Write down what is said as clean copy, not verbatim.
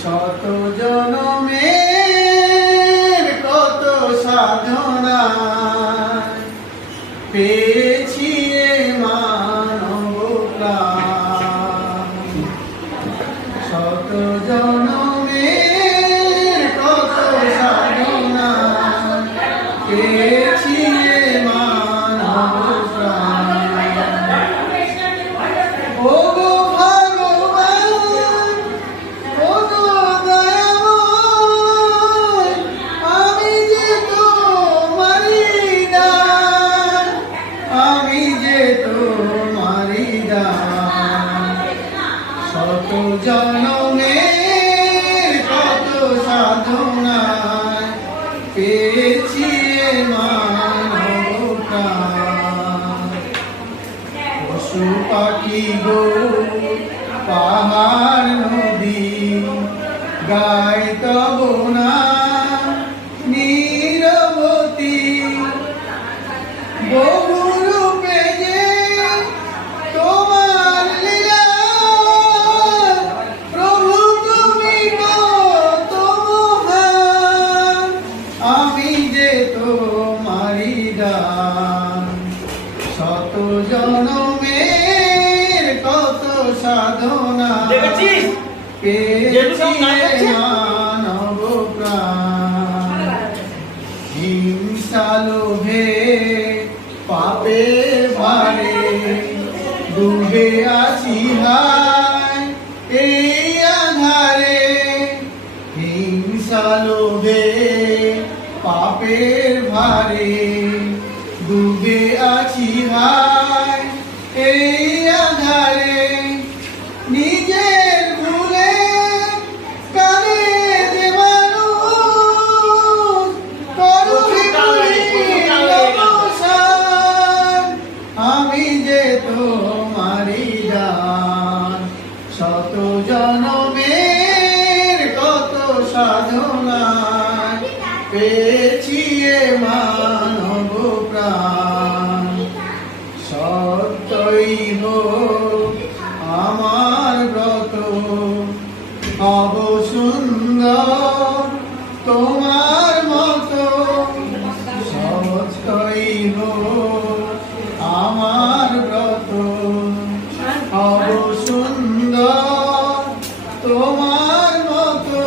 শত জনমের কত সাধনা পেয়েছি মানব প্রাণ। শত জনমের কত সাধনা পেয়েছি মানব প্রাণ। ও গো ভগবান, ও গো দয়াময়, আমি যে তোমারি দান, আমি যে তোমারি দান। শত জনমের কত সাধনায় পেয়েছি মানব প্রাণ। পশু পাখি গো পাহাড় নদী গাই তব নাম নীরবতী। বহু রূপে যে তোমার লীলা, প্রভু তুমি কত মহান, আমি যে তোমারি দান। শত জনমের কত সাধনা পেয়েছি মানব প্রাণ। হিংসা লোভে পাপের ভারে ডুবে আছি হায় এই আঁধারে। হিংসা লোভে পাপের ভারে ডুবে আছি হায় এই আঁধারে। নিজের ভুলে কাঁদে যে মানুষ, করুণে অবসান, আমি যে তোমারি দান। শত জনমের কত সাধনায় পেয়েছি মানব প্রাণ। সত্যই হোক আমার ব্রত, হব সুন্দর তোমার মতো। সত্যই হোক আমার ব্রত, হব সুন্দর তোমার মতো।